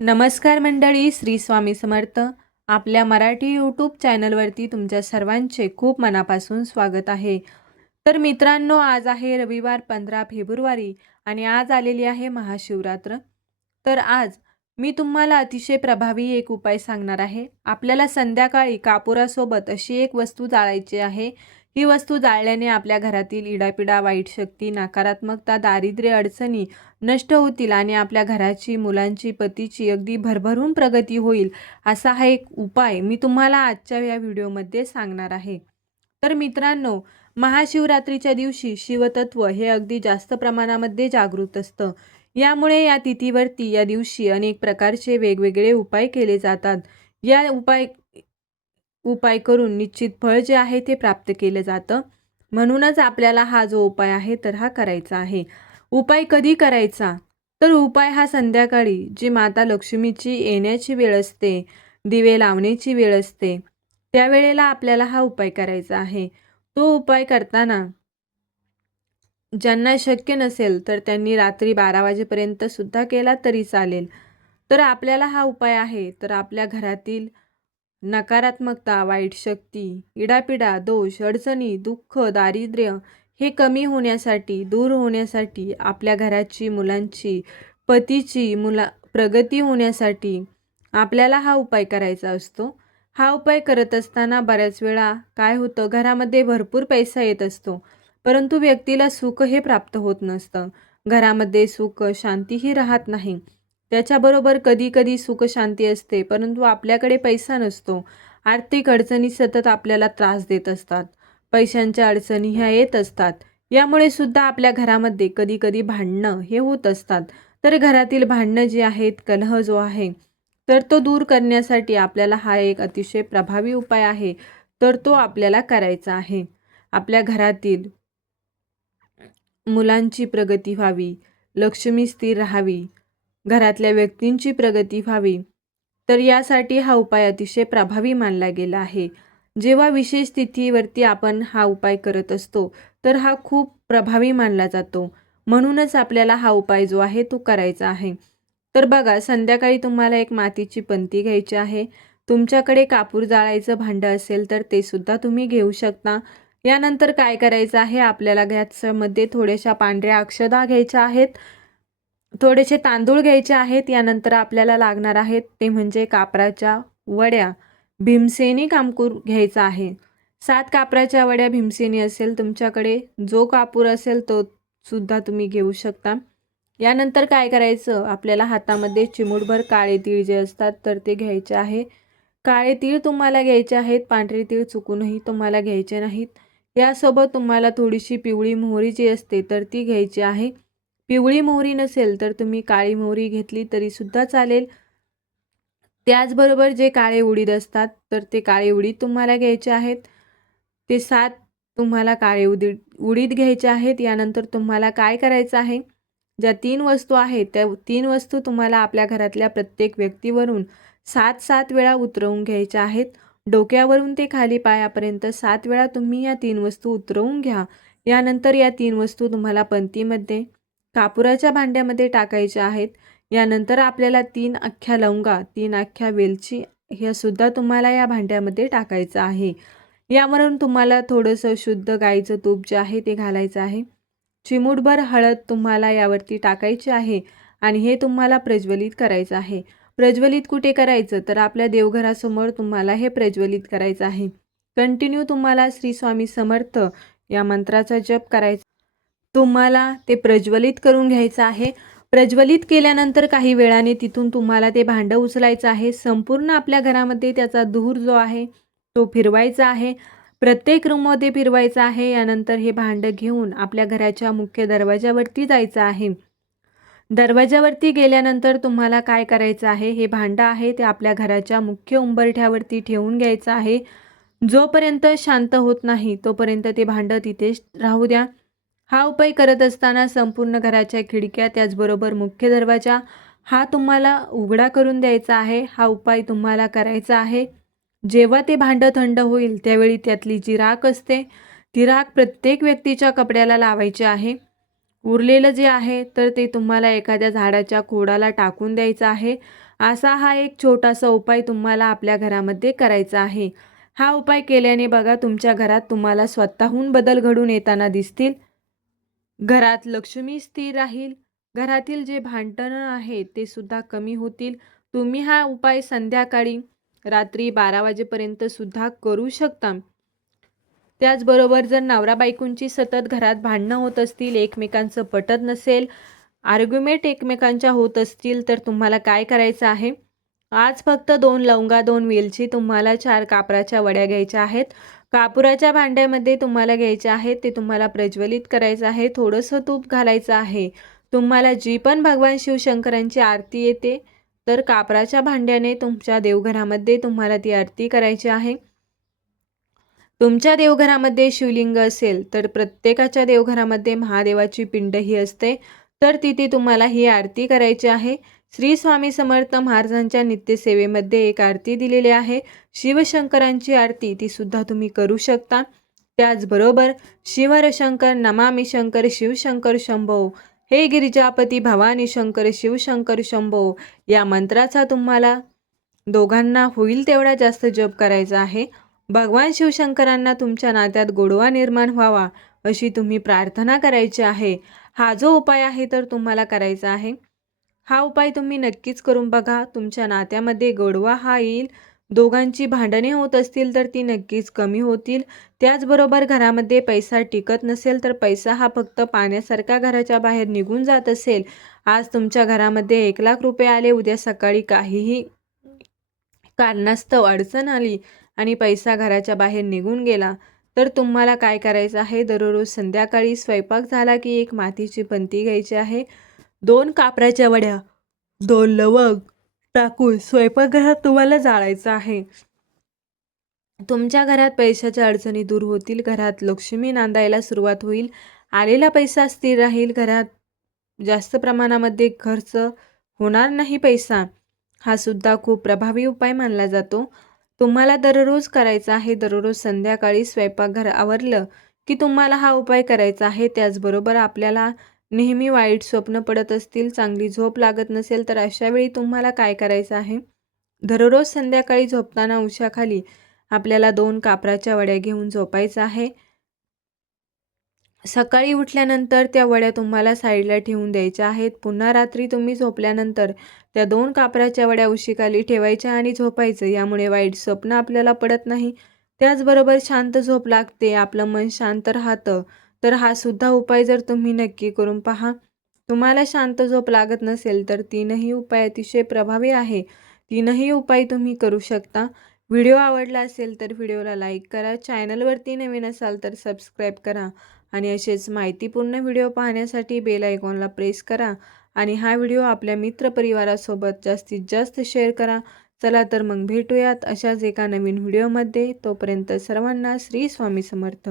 नमस्कार मंडळी, श्री स्वामी समर्थ. आपल्या मराठी यूट्यूब चॅनलवरती तुमच्या सर्वांचे खूप मनापासून स्वागत आहे. तर मित्रांनो, आज आहे रविवार 15 फेब्रुवारी आणि आज आलेली आहे महाशिवरात्र. तर आज मी तुम्हाला अतिशय प्रभावी एक उपाय सांगणार आहे. आपल्याला संध्याकाळी कापुरासोबत अशी एक वस्तू जाळायची आहे. ही वस्तू जाळल्याने आपल्या घरातील इडापिडा, वाईट शक्ती, नकारात्मकता, दारिद्र्य, अडचणी नष्ट होतील आणि आपल्या घराची, मुलांची, पतीची अगदी भरभरून प्रगती होईल. असा हा एक उपाय मी तुम्हाला आजच्या या व्हिडिओमध्ये सांगणार आहे. तर मित्रांनो, महाशिवरात्रीच्या दिवशी शिवतत्व हे अगदी जास्त प्रमाणामध्ये जागृत असतं. यामुळे या तिथीवरती या दिवशी अनेक प्रकारचे वेगवेगळे उपाय केले जातात. या उपाय करून निश्चित फळ जे आहे ते प्राप्त केलं जातं. म्हणूनच आपल्याला हा जो उपाय आहे तर हा करायचा आहे. उपाय कधी करायचा? तर उपाय हा संध्याकाळी जी माता लक्ष्मीची येण्याची वेळ असते, दिवे लावण्याची वेळ असते, त्यावेळेला आपल्याला हा उपाय करायचा आहे. तो उपाय करताना ज्यांना शक्य नसेल तर त्यांनी रात्री 12 वाजेपर्यंत सुद्धा केला तरी चालेल. तर आपल्याला हा उपाय आहे तर आपल्या घरातील नकारात्मकता, वाईट शक्ती, इडापिडा, दोष, अडचणी, दुःख, दारिद्र्य हे कमी होण्यासाठी, दूर होण्यासाठी, आपल्या घराची, मुलांची, पतीची, प्रगती होण्यासाठी आपल्याला हा उपाय करायचा असतो. हा उपाय करत असताना बऱ्याच वेळा काय होतं, घरामध्ये भरपूर पैसा येत असतो, परंतु व्यक्तीला सुख हे प्राप्त होत नसतं. घरामध्ये सुख, शांतीही राहत नाही. त्याच्याबरोबर कधी-कधी सुख शांती असते, परंतु आपल्याकडे पैसा नसतो. आर्थिक अडचणी सतत आपल्याला त्रास देत असतात. पैशांच्या अडचणी ह्या येत असतात. यामुळे सुद्धा आपल्या घरामध्ये कधी-कधी भांडणं हे होत असतात. तर घरातील भांडणं जी आहेत, कलह जो आहे, तर तो दूर करण्यासाठी आपल्याला हा एक अतिशय प्रभावी उपाय आहे. तर तो आपल्याला करायचा आहे. आपल्या घरातील मुलांची प्रगती व्हावी, लक्ष्मी स्थिर राहावी, घरातल्या व्यक्तींची प्रगती व्हावी, तर यासाठी हा उपाय अतिशय प्रभावी मानला गेला आहे. जेव्हा विशेष तिथीवरती आपण हा उपाय करत असतो तर हा खूप प्रभावी मानला जातो. म्हणूनच आपल्याला हा उपाय जो आहे तो करायचा आहे. तर बघा, संध्याकाळी तुम्हाला एक मातीची पंती घ्यायची आहे. तुमच्याकडे कापूर जाळायचं भांडं असेल तर ते सुद्धा तुम्ही घेऊ शकता. यानंतर काय करायचं आहे, आपल्याला गॅसमध्ये थोड्याशा पांढऱ्या अक्षदा घ्यायच्या आहेत, थोडेसे तांदूळ घ्यायचे आहेत. यानंतर आपल्याला लागणार आहेत ते म्हणजे कापराच्या वड्या, भीमसेनी कापूर घ्यायचा आहे. 7 कापराच्या वड्या भीमसेनी असेल तुमच्याकडे, जो कापूर असेल तो सुद्धा तुम्ही घेऊ शकता. यानंतर काय करायचं, आपल्याला हातामध्ये चिमूटभर काळे तीळ जे असतात तर ते घ्यायचे आहे. काळे तीळ तुम्हाला घ्यायचे आहेत, पांढरे तीळ चुकूनही तुम्हाला घ्यायचे नाहीत. यासोबत तुम्हाला थोडीशी पिवळी मोहरी जी असते तर ती घ्यायची आहे. पिवळी मोहरी नसेल तर तुम्ही काळी मोहरी घेतली तरी सुद्धा चालेल. त्याचबरोबर जे काळे उडीद असतात तर ते काळे उडीद तुम्हाला घ्यायचे आहेत. ते 7 तुम्हाला काळे उडीद घ्यायचे आहेत. यानंतर तुम्हाला काय करायचं आहे, ज्या 3 वस्तू आहेत त्या 3 वस्तू तुम्हाला आपल्या घरातल्या प्रत्येक व्यक्तीवरून 7-7 वेळा उतरवून घ्यायच्या आहेत. डोक्यावरून ते खाली पायापर्यंत 7 वेळा तुम्ही या 3 वस्तू उतरवून घ्या. यानंतर या 3 वस्तू तुम्हाला पंतीमध्ये, कापुराच्या भांड्यामध्ये टाकायच्या आहेत. यानंतर आपल्याला 3 अख्ख्या लवंगा, 3 अख्ख्या वेलची ह्या सुद्धा तुम्हाला या भांड्यामध्ये टाकायचं आहे. यावरून तुम्हाला थोडंसं शुद्ध गाईचं तूप जे आहे ते घालायचं आहे. चिमूटभर हळद तुम्हाला यावरती टाकायची आहे आणि हे तुम्हाला प्रज्वलित करायचं आहे. प्रज्वलित कुठे करायचं, तर आपल्या देवघरासमोर तुम्हाला हे प्रज्वलित करायचं आहे. कंटिन्यू तुम्हाला श्री स्वामी समर्थ या मंत्राचा जप करायचा. तुम्हाला ते प्रज्वलित करून घ्यायचं आहे. प्रज्वलित केल्यानंतर काही वेळाने तिथून तुम्हाला ते भांडं उचलायचं आहे. संपूर्ण आपल्या घरामध्ये त्याचा धूर जो आहे तो फिरवायचा आहे. प्रत्येक रूममध्ये फिरवायचा आहे. यानंतर हे भांडं घेऊन आपल्या घराच्या मुख्य दरवाजावरती जायचं आहे. दरवाजावरती गेल्यानंतर तुम्हाला काय करायचं आहे, हे भांडं आहे ते आपल्या घराच्या मुख्य उंबरठ्यावरती ठेवून घ्यायचं आहे. जोपर्यंत शांत होत नाही तोपर्यंत ते भांडं तिथेच राहू द्या. हा उपाय करत असताना संपूर्ण घराच्या खिडक्या, त्याचबरोबर मुख्य दरवाजा हा तुम्हाला उघडा करून द्यायचा आहे. हा उपाय तुम्हाला करायचा आहे. जेव्हा ते भांडं थंड होईल त्यावेळी त्यातली जी राख असते ती राख प्रत्येक व्यक्तीच्या कपड्याला लावायची आहे. उरलेलं जे आहे तर ते तुम्हाला एखाद्या झाडाच्या खोडाला टाकून द्यायचं आहे असा हा एक छोटासा उपाय तुम्हाला आपल्या घरामध्ये करायचा आहे. हा उपाय केल्याने बघा तुमच्या घरात तुम्हाला स्वतःहून बदल घडून येताना दिसतील. घरात लक्ष्मी स्थिर राहील. घरातील जे भांडणं आहेत ते सुद्धा कमी होतील. तुम्ही हा उपाय संध्याकाळी रात्री 12 वाजेपर्यंत सुद्धा करू शकता. त्याचबरोबर जर नवरा बायकोंची सतत घरात भांडणं होत असतील, एकमेकांचं पटत नसेल, आर्ग्युमेंट एकमेकांच्या होत असतील, तर तुम्हाला काय करायचं आहे, आज फक्त 2 लवंगा, 2 वेलची, तुम्हाला 4 कापराच्या वड्या घ्यायच्या आहेत. कापुराच्या भांड्यामध्ये तुम्हाला घ्यायचे आहेत, ते तुम्हाला प्रज्वलित करायचं आहे. थोडंसं तूप घालायचं आहे. तुम्हाला जी पण भगवान शिवशंकरांची आरती येते, तर कापराच्या भांड्याने तुमच्या देवघरामध्ये तुम्हाला ती आरती करायची आहे. तुमच्या देवघरामध्ये शिवलिंग असेल तर प्रत्येकाच्या देवघरामध्ये महादेवाची पिंड ही असते, तर तिथे तुम्हाला ही आरती करायची आहे. श्री स्वामी समर्थ महाराजांच्या नित्यसेवेमध्ये एक आरती दिलेली आहे. शिवशंकरांची आरती ती सुद्धा तुम्ही करू शकता. त्याचबरोबर शिवर शंकर नमामि शंकर शिवशंकर शंभो, हे गिरिजापती भवानी शंकर शिवशंकर शंभो, या मंत्राचा तुम्हाला दोघांना होईल तेवढा जास्त जप करायचा आहे. भगवान शिवशंकरांना तुमच्या नात्यात गोडवा निर्माण व्हावा अशी तुम्ही प्रार्थना करायची आहे. हा जो उपाय आहे तर तुम्हाला करायचा आहे. हा उपाय तुम्ही नक्कीच करून बघा. तुमच्या नात्यामध्ये गोडवा हा येईल. दोघांची भांडणे होत असतील तर ती नक्कीच कमी होतील. त्याचबरोबर घरामध्ये पैसा टिकत नसेल तर पैसा हा फक्त पाण्यासारखा घराच्या बाहेर निघून जात असेल, आज तुमच्या घरामध्ये 1,00,000 रुपये आले, उद्या सकाळी काहीही कारणास्तव अडचण आली आणि पैसा घराच्या बाहेर निघून गेला, तर तुम्हाला काय करायचं आहे, दररोज संध्याकाळी स्वयंपाक झाला की एक मातीची पंती घ्यायची आहे. 2 कापराच्या वड्या, 2 लवंग टाकून स्वयंपाकघरात तुम्हाला जाळायचं आहे. तुमच्या घरात पैशाच्या अडचणी दूर होतील. घरात लक्ष्मी नांदायला सुरुवात होईल. आलेला पैसा स्थिर राहील. घरात जास्त प्रमाणामध्ये खर्च होणार नाही पैसा. हा सुद्धा खूप प्रभावी उपाय मानला जातो. तुम्हाला दररोज करायचा आहे. दररोज संध्याकाळी स्वयंपाकघर आवरलं की तुम्हाला हा उपाय करायचा आहे. त्याचबरोबर आपल्याला नेहमी वाईट स्वप्न पडत असतील, चांगली झोप लागत नसेल, तर अशा वेळी तुम्हाला काय करायचं आहे, दररोज संध्याकाळी झोपताना उशाखाली आपल्याला 2 कापराच्या वड्या घेऊन झोपायचं आहे. सकाळी उठल्यानंतर त्या वड्या तुम्हाला साईडला ठेवून द्यायच्या आहेत. पुन्हा रात्री तुम्ही झोपल्यानंतर त्या 2 कापराच्या वड्या उशीखाली ठेवायच्या आणि झोपायचं. यामुळे वाईट स्वप्न आपल्याला पडत नाही. त्याचबरोबर शांत झोप लागते, आपलं मन शांत राहतं. तर हा सुद्धा उपाय जर तुम्ही नक्की करून पहा. तुम्हाला शांत झोप लागत नसेल तर 3ही उपाय अतिशय प्रभावी आहे. 3ही उपाय तुम्ही करू शकता. व्हिडिओ आवडला असेल तर व्हिडिओला लाईक करा. चॅनलवरती नवीन असाल तर सबस्क्राईब करा आणि असेच माहितीपूर्ण व्हिडिओ पाहण्यासाठी बेल आयकॉनला प्रेस करा आणि हा व्हिडिओ आपल्या मित्रपरिवारासोबत जास्तीत जास्त शेअर करा. चला तर मग भेटूयात अशाच एका नवीन व्हिडिओमध्ये. तोपर्यंत सर्वांना श्री स्वामी समर्थ.